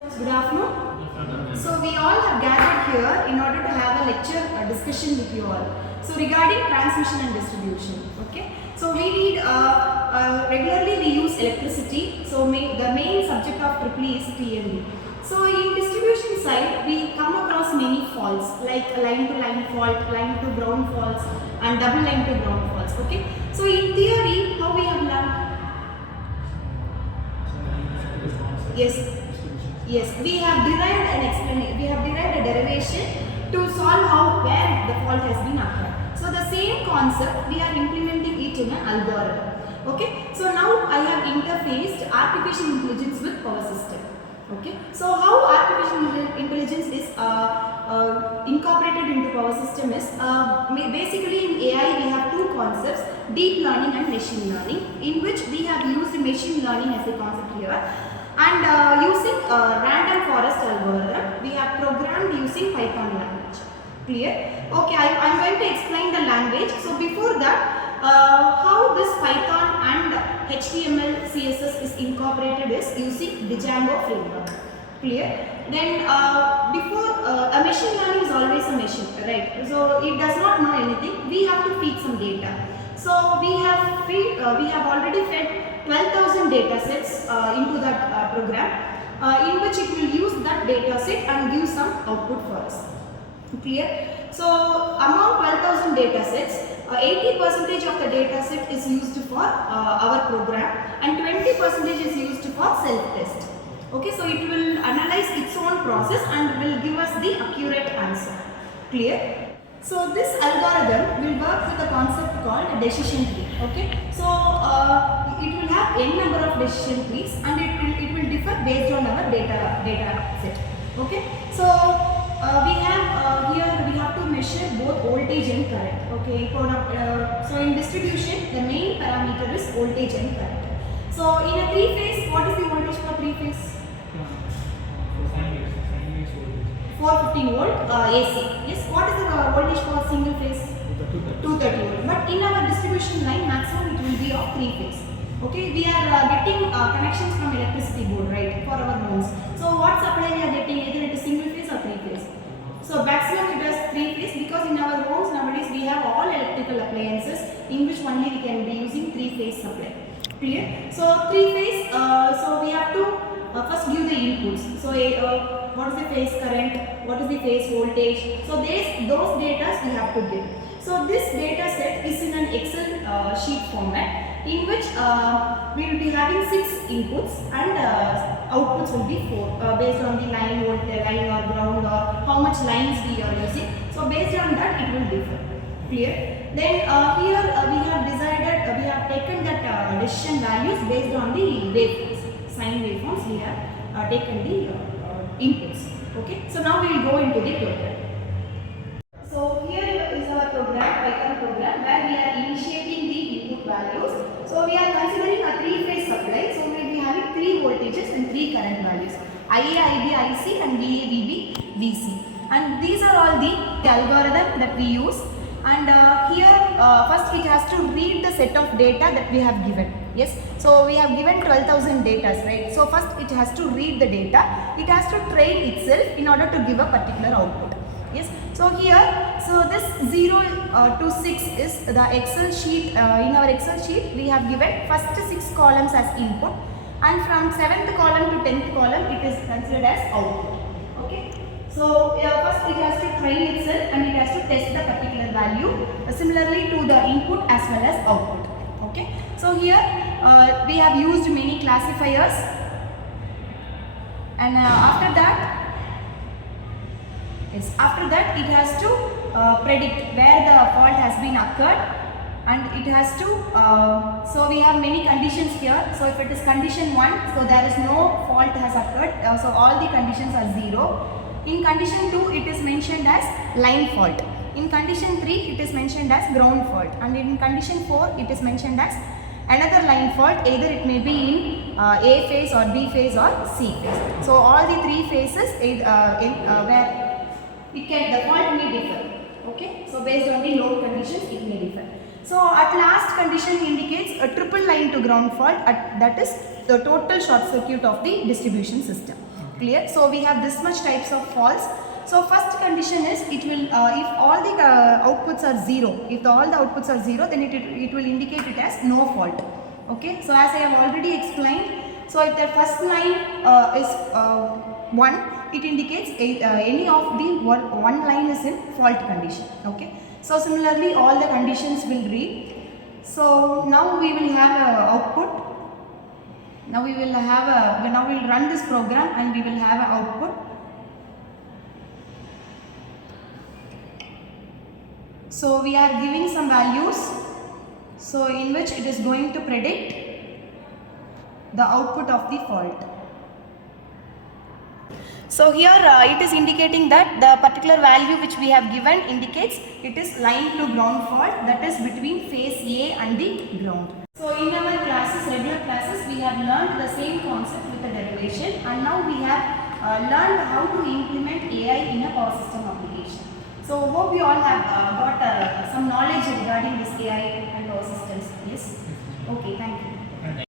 Good afternoon. So we all have gathered here in order to have a lecture discussion with you all. So regarding transmission and distribution, okay. So we need regularly we use electricity. So the main subject of EEE is T&D. So in distribution side, we come across many faults like line to line fault, line to ground faults, and double line to ground faults. Okay. So in theory, how we have learned? Yes. Yes, we have derived an explanation. We have derived a derivation to solve how where the fault has been occurred. So the same concept we are implementing it in an algorithm. Okay. So now I have interfaced artificial intelligence with power system. Okay. So how artificial intelligence is incorporated into power system is basically in AI we have two concepts: deep learning and machine learning, in which we have used machine learning as a concept here. And using random forest algorithm, we have programmed using Python language. Clear? Okay, I am going to explain the language. So before that, how this Python and HTML, CSS is incorporated is using Django framework. Clear? Then before a machine learning is always a machine, right? So it does not know anything. We have to feed some data. So we have already fed 12,000 data sets into that program, in which it will use that data set and give some output for us. Clear? So among 12,000 data sets, 80% of the data set is used for our program and 20% is used for self-test. Okay, so it will analyze its own process and will give us the accurate answer. Clear? So this algorithm will work with a concept called decision tree. Okay, so it will have n number of decision trees and it will differ based on our data set. Okay, so we have here we have to measure both voltage and current. Okay, so in distribution the main parameter is voltage and current. So in a three phase, what is the voltage for three phase? 415 volt AC. Yes. What is the voltage for single phase? 230 volt. But in our distribution line, maximum it will be of three phase. Okay. We are getting connections from electricity board, right, for our homes. So what supply we are getting, either it is single phase or three phase. So maximum it is three phase, because in our homes nowadays we have all electrical appliances in which only we can be using three phase supply. Clear? So three phase. So we have to first give the inputs. So what is the phase current, what is the phase voltage, so those data we have to give. So this data set is in an Excel sheet format, in which we will be having 6 inputs and outputs will be 4 based on the line voltage, line or ground, or how much lines we are using. So based on that it will differ. Clear? Then here we have decided, we have taken that decision values based on the waveforms, sine waveforms. We have taken the inputs. Okay, so now we will go into the program. So here is our program, Python program, where we are initiating the input values. So we are considering a three-phase supply. So we will be having 3 voltages and 3 current values: IA, IB, IC, and VA, VB, VC. And these are all the algorithm that we use. And here first it has to read the set of data that we have given. Yes, so we have given 12,000 data, right? So first it has to read the data, it has to train itself in order to give a particular output. Yes, so here, so this 0 to 6 is the Excel sheet. In our Excel sheet we have given first 6 columns as input, and from 7th column to 10th column it is considered as output. Okay, so first it has to train itself and it has to test the particular value, similarly to the input as well as output. Okay, so here we have used many classifiers, and after that it has to predict where the fault has been occurred, and it has to so we have many conditions here. So if it is condition 1, so there is no fault has occurred, so all the conditions are 0. In condition 2 it is mentioned as line fault. In condition 3 it is mentioned as ground fault, and in condition 4 it is mentioned as another line fault, either it may be in A phase or B phase or C phase. So all the 3 phases where the fault may differ. Okay, so based on the load conditions it may differ. So at last condition indicates a triple line to ground fault, that is the total short circuit of the distribution system. Clear? So we have this much types of faults. So first condition is it will if all the outputs are 0, if all the outputs are 0, then it will indicate it as no fault. Okay, so as I have already explained, so if the first line is 1, it indicates any of the one line is in fault condition. Okay, so similarly all the conditions will read. So now we will have a output. Now we will run this program and we will have an output. So we are giving some values, so in which it is going to predict the output of the fault. So here it is indicating that the particular value which we have given indicates it is line to ground fault, that is between phase A and the ground. So in our classes, regular classes, we have learned the same concept with the derivation, and now we have learned how to implement AI in a power system application. So hope you all have got some knowledge regarding this